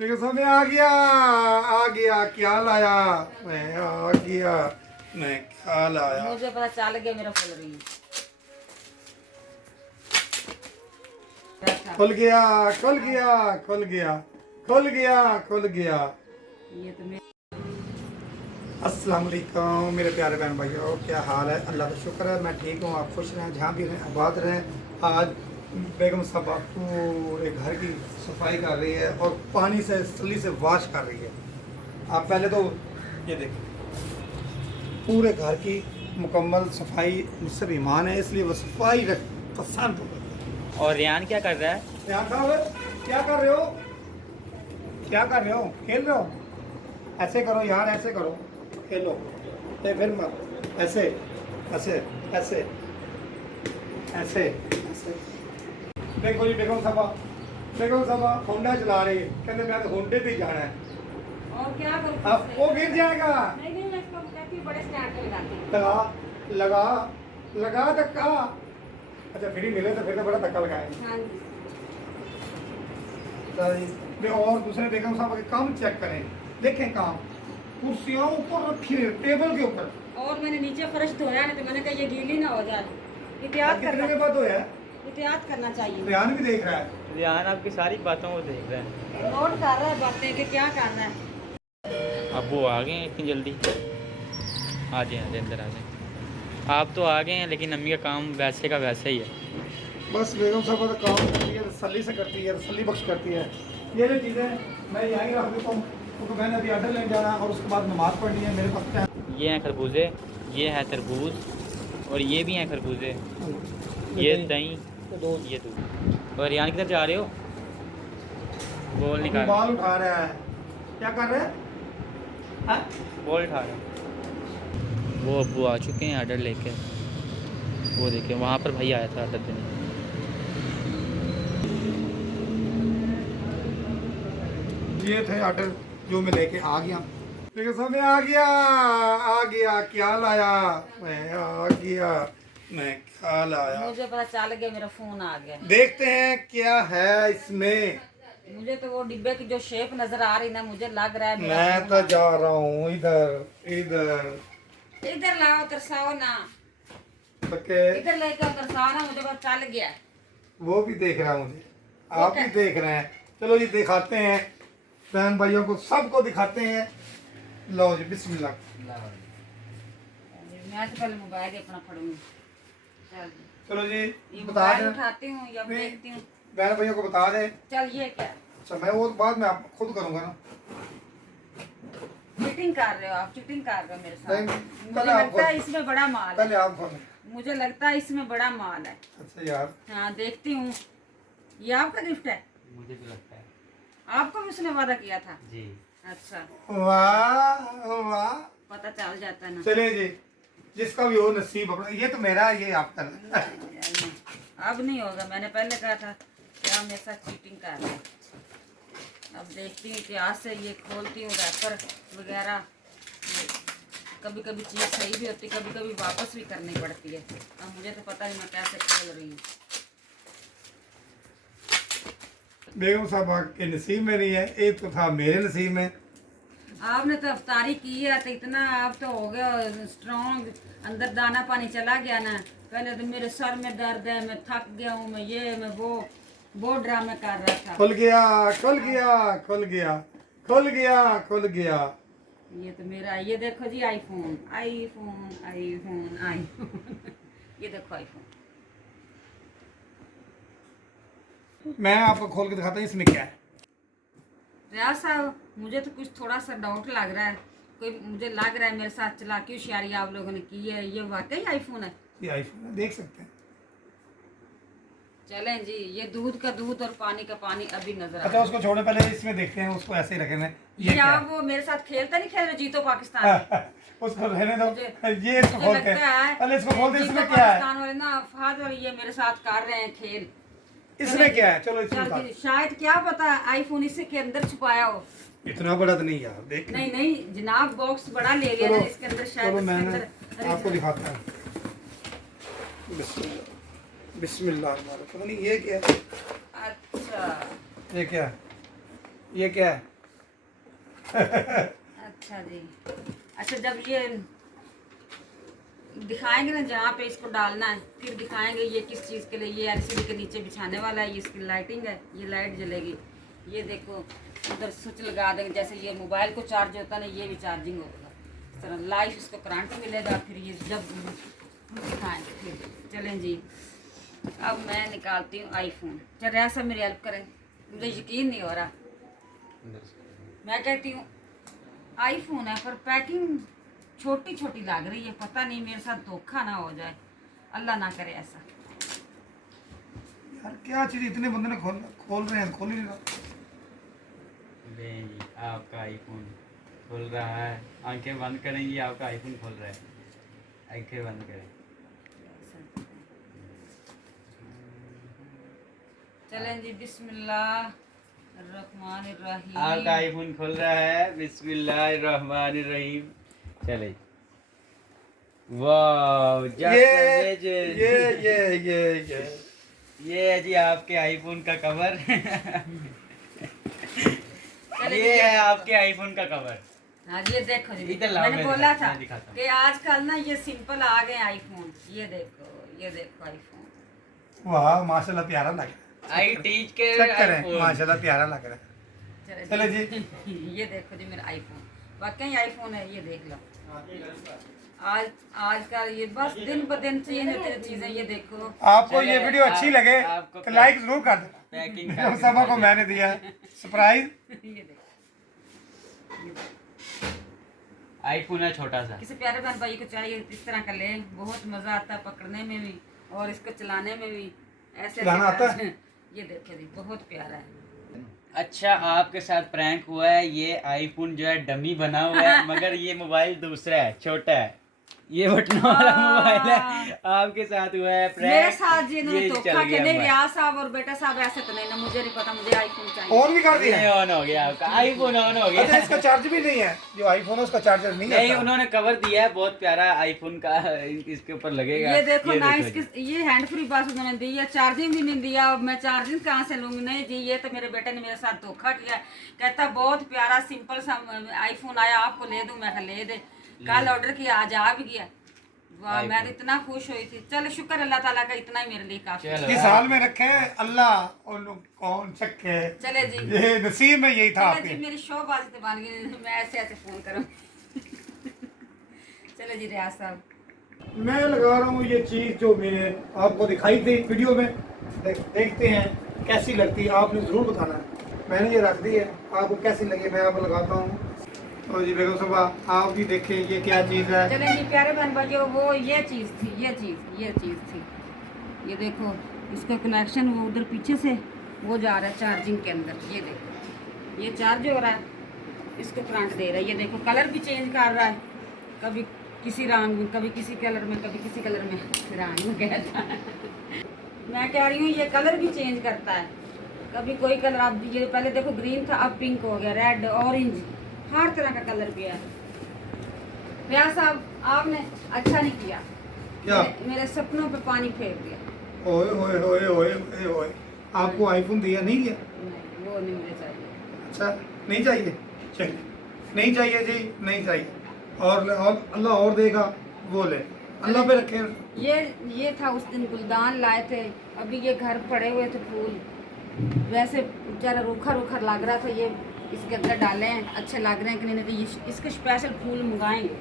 देखो समय आ गया क्या लाया मैं आ गया मैं क्या लाया। मुझे पता चल गया मेरा फुल रही है। खुल गया खुल गया खुल गया खुल गया खुल गया। ये तो मेरे अस्सलाम वालेकुम मेरे प्यारे बहन भाइयों, क्या हाल है? अल्लाह का शुक्र है मैं ठीक हूँ। आप खुश रहें, जहाँ भी रहें आबाद रहें। आज बेगम साहबा पूरे घर की सफाई कर रही है और पानी से सली से वाश कर रही है। आप पहले तो ये देखिए, पूरे घर की मुकम्मल सफाई मुझसे ईमान है, इसलिए वो सफाई पसंद है। और रियान क्या कर रहा है? यार साहब क्या कर रहे हो? क्या कर रहे हो? खेल रहे हो? ऐसे करो यार, ऐसे करो, खेलो। ये फिर मत ऐसे ऐसे ऐसे ऐसे ऐसे। देखो जी बेगम साहबा होंडा चला रही है, कहते मैं तो होंडे पे जाना है। और क्या करूं? अब वो गिर जाएगा। नहीं मैं इसको कहती हूं बड़े स्टैंड पे लगाती हूं। लगा लगा लगा धक्का। अच्छा फ्री मिले तो फिर तो बड़ा धक्का लगाए। हां जी। और दूसरे बेगम साहब के काम चेक करें, देखें काम कुर्सियों ऊपर रखी है, टेबल के ऊपर। और मैंने नीचे फर्श धोया नहीं तो मैंने कहा ये गीली ना हो जाए। एहतियात कितने करना के बाद होया? एहतियात करना चाहिए। ध्यान भी देख रहा है। रियान आपकी सारी बातों को देख रहा है। नोट कर रहा है बातें कि क्या करना है। अब वो आ गए हैं इतनी जल्दी? आ जाए अंदर आ जाए। आप तो आ गए हैं लेकिन अम्मी का काम वैसे का वैसे ही है। बस बेगम साहब का काम करती है, तसल्ली से करती है, तसल्ली बख्श करती है। ये जो चीज़ें मैं यहीं रख देता हूँ क्योंकि मैंने अभी ऑर्डर लेने जाना है और उसके बाद नमाज़ पढ़नी है। मेरे पास टाइम। ये हैं खरबूजे, ये है तरबूज और ये भी हैं खरबूजे। ये दही, ये दूध। और रियान किधर जा रहे हो? बोल निकाल। बाल उठा रहा है। क्या कर रहे हैं? हाँ? बोल उठा रहा है। वो अब्बू आ चुके हैं ऑर्डर लेके। वो देखिए वहाँ पर भाई आया था ऑर्डर देने। ये थे ऑर्डर जो मैं लेके आ गया। देखो समय आ गया क्या लाया मैं आ गया मैं क्या लाया। मुझे पता चल गया मेरा फोन आ गया। देखते हैं क्या है इसमें। मुझे तो वो डिब्बे की जो शेप नजर आ रही ना, मुझे लग रहा है मेरा मैं फोन तो आ गया। जा रहा हूँ इधर इधर इधर लाओ तरसाओ ना, ओके। इधर लेके तरसाओ ना, मुझे पता चल गया। वो भी देख रहा है मुझे, आप भी देख रहे हैं। चलो जी दिखाते हैं बहन भाइयों को, सबको दिखाते हैं। लो जी बिस्मिल्लाह। मैं तो पहले मोबाइल अपना पढ़ूंगी। चल जी। चलो जी ये बता मोबाइल दें उठाती हूँ या नहीं। देखती हूँ। बहन भाइयों को बता दें। चल ये क्या अच्छा मैं वो बाद में आप खुद करूँगा ना। चीटिंग कर रहे हो आप? चीटिंग कर रहे हो मेरे साथ। नहीं, मुझे पहले आप लगता है खोलो। इसमें बड़ा माल पहले है। आप खोलें। मुझे लगता है इसमें बड़ा माल है। अच्छा यार हाँ देखती हूँ। ये आपका गिफ्ट है? मुझे भी लगता है। आपको भी उसने वादा किया था? जी। अच्छा वाह वाह। पता चल जाता ना। चलिए जी, जिसका भी हो नसीब अपना। ये तो मेरा है, ये आपका है। अब नहीं होगा, मैंने पहले कहा था कि आप मेरे साथ चीटिंग कर रहे हैं। अब देखती हूँ कि आज से ये खोलती हूँ रैपर वगैरह। कभी कभी चीज़ सही भी होती, कभी कभी वापस भी करनी पड़ती है। अब मुझे तो पता नहीं मैं कैसे खोल रही हूँ। बेगम साहब के नसीब में नहीं है, ये तो था मेरे नसीब में। आपने तो अफ्तारी की है तो इतना आप तो हो गया स्ट्रॉन्ग, अंदर दाना पानी चला गया ना। पहले तो मेरे सर में दर्द है, मैं थक गया हूँ, मैं ये मैं वो ड्रामे कर रहा था। खुल गया खुल गया खुल गया खुल गया खुल गया। ये तो मेरा, ये देखो जी आईफोन आईफोन आईफोन आईफोन ये देखो आईफोन। मैं आपको खोल के दिखाता हूँ इसमें क्या है। रियाज साहब मुझे तो कुछ थोड़ा सा डाउट लग रहा है। कोई मुझे लग रहा है मेरे साथ चालाकी होशियारी आप लोगों ने की है। ये वाकई आईफोन है? ये आईफोन है, देख सकते हैं। चलें जी, ये दूध का दूध और पानी का पानी अभी नजर आ अच्छा रहा है। उसको छोड़े, पहले इसमें देखते हैं, उसको ऐसे ही रखेंगे। ये क्या आप है? वो मेरे साथ खेलता नहीं, खेल रहे जीतो पाकिस्तान। उसको रहने दो। मुझे- ये इसको मुझे खोलते लगता हैं, है पहले इसको खोलते हैं। जीतो इसमें क्या है? पाकिस्तान वाले ना फहद और ये मेरे साथ कर रहे हैं खेल। इसमें क्या है? चलो चल इसमें जी, शायद क्या पता आईफोन इसे के अंदर छुपाया हो। इतना बड़ा तो नहीं यार, देख। नहीं नहीं जनाब, बॉक्स बड़ा ले लिया चलो ना इसके अंदर, शायद चलो इसके मैंने अंदर। अरे आपको दिखाता हूँ। बिस्मिल्लाह बिस्मिल्लाह। पता नहीं ये क्या है? अच्छा ये क्या है? ये क्या है? अच्छा जी। अच्छा, जब ये दिखाएंगे ना जहाँ पे इसको डालना है, फिर दिखाएंगे ये किस चीज़ के लिए। ये एलसीडी के नीचे बिछाने वाला है, ये इसकी लाइटिंग है, ये लाइट जलेगी। ये देखो उधर स्विच लगा देंगे, जैसे ये मोबाइल को चार्ज होता है ना, ये भी चार्जिंग होगा इस तरह, लाइव इसको करंट मिलेगा। फिर ये जब दिखाएंगे फिर। चलें जी, अब मैं निकालती हूँ आईफोन। चल ऐसा मेरी हेल्प करें, मुझे यकीन नहीं हो रहा। मैं कहती हूँ आईफोन है पर पैकिंग छोटी छोटी लग रही है, पता नहीं मेरे साथ धोखा ना हो जाए, अल्लाह ना करे ऐसा। यार क्या चीज इतने बंदे ने खोल रहे हैं, खोल ही नहीं रहा। ले जी, आपका आईफोन खुल रहा है। आंखें बंद करेंगी, आपका आईफोन खुल रहा है। आंखें बंद करें। चलें जी, बिस्मिल्लाहिर्रहमानिर्रहीम। आपका आईफोन खुल रहा है। बिस्मिल्लाहिर्रहमानिर्रहीम। चले। वाह, ये है जी आपके आईफोन का कवर। ये है आपके आईफोन का कवर। हाँ ये देखो जी, इधर लाओ, मैंने बोला था मैं दिखाता हूँ। कि आजकल ना ये सिंपल आ गए आईफोन। ये देखो आईफोन। वाह माशाल्लाह प्यारा लग रहा है। आई टीच के चेक करें, आईफोन। माशाल्लाह प्यारा लग रहा है। चले जी। ये देखो जी मेरा आईफोन, वाकई आईफोन है। ये देख लो, आजकल ये बस दिन ब दिन चेंज होती है चीजें। ये देखो, आपको ये वीडियो अच्छी लगे आपको तो लाइक जरूर कर देना। पैकिंग जो सबा को मैंने दिया है सरप्राइज। ये देखो आईफोन है छोटा सा। किसी प्यारे बहन भाई को चाहिए इस तरह का ले, बहुत मजा आता है पकड़ने में भी और इसको चलाने में भी। ऐसे चलाना आता है? ये देखो जी, बहुत प्यारा है। अच्छा, आपके साथ प्रैंक हुआ है। ये आईफोन जो है डमी बना हुआ है, मगर ये मोबाइल दूसरा है, छोटा है। ये बटन वाला मोबाइल है। आपके साथ हुआ है प्रैंक। मेरे साथ जी इन्होंने ये धोखा चल किया। गया नहीं, मोबाइल। रियाज साहब और बेटा साहब ऐसे तो नहीं ना, मुझे नहीं पता, मुझे आईफोन चाहिए। ऑन भी कर दिया ये ऑन हो गया, आपका आईफोन ऑन हो अच्छा, गया। इसका चार्ज भी नहीं है, जो आईफोन है उसका चार्जर नहीं नहीं, आता। उन्होंने कवर दिया है बहुत प्यारा आईफोन का, इसके ऊपर लगेगा। ये देखो ना, जी। इसके ये हैंड फ्री बस उन्होंने दी है, चार्जिंग भी नहीं दिया। अब मैं चार्जिंग कहाँ से लूंगी? नहीं जी, ये तो मेरे बेटे ने मेरे साथ धोखा किया। कहता बहुत प्यारा सिंपल सा आईफोन आया, आपको ले दूं। मैं कहा ले दे। कल ऑर्डर किया, आज आ भी गया। वाह, मैं तो इतना खुश हुई थी। चलो शुक्र अल्लाह ताला का, इतना ही मेरे लिए काफी है। चलो। इस हाल में रखे अल्लाह और लोग कौन सके। चले जी, ये नसीब में यही था चले आपके। जी, मेरी शोबाजी तो बन गई। मैं ऐसे ऐसे फोन करूँ। चलो जी रियाज साहब, मैं लगा रहा हूँ ये चीज़ जो मैंने आपको दिखाई थी वीडियो में। देखते हैं कैसी लगती है, आपने ज़रूर बताना है। मैंने ये रख दी है, आपको कैसी लगी मैं आपको लगाता हूँ। और जी बेगम साहबा आप भी देखें ये क्या चीज़ है। चले जी प्यारे बहन भाइयों, वो ये चीज़ थी, ये चीज़ थी। ये देखो इसका कनेक्शन वो उधर पीछे से वो जा रहा है चार्जिंग के अंदर। ये देखो ये चार्ज हो रहा है, इसको करंट दे रहा है। ये देखो कलर भी चेंज कर रहा है, कभी किसी रंग में, कभी किसी कलर में, कभी किसी कलर में। रंग में कहता है। मैं कह रही हूँ ये कलर भी चेंज करता है, कभी कोई कलर। अब ये पहले देखो ग्रीन था, अब पिंक हो गया, रेड, ऑरेंज, हर तरह का कलर भी है। रियाज साहब आपने अच्छा नहीं किया, क्या? मेरे सपनों पे पानी फेर दिया। ओए ओए ओए ओए ओए ओए, आपको आईफोन दिया नहीं गया? नहीं, वो नहीं मुझे चाहिए। अच्छा नहीं चाहिए, चलिए नहीं चाहिए जी, नहीं चाहिए। और अल्लाह और देगा वो ले, अल्लाह पे रखे। ये था उस दिन गुलदान लाए थे, अभी ये घर पड़े हुए थे फूल, वैसे बेचारा रूखा रूखा लग रहा था। ये इसके अंदर डाले हैं, अच्छे लग रहे हैं कि नहीं, तो इसके स्पेशल फूल मंगाएंगे।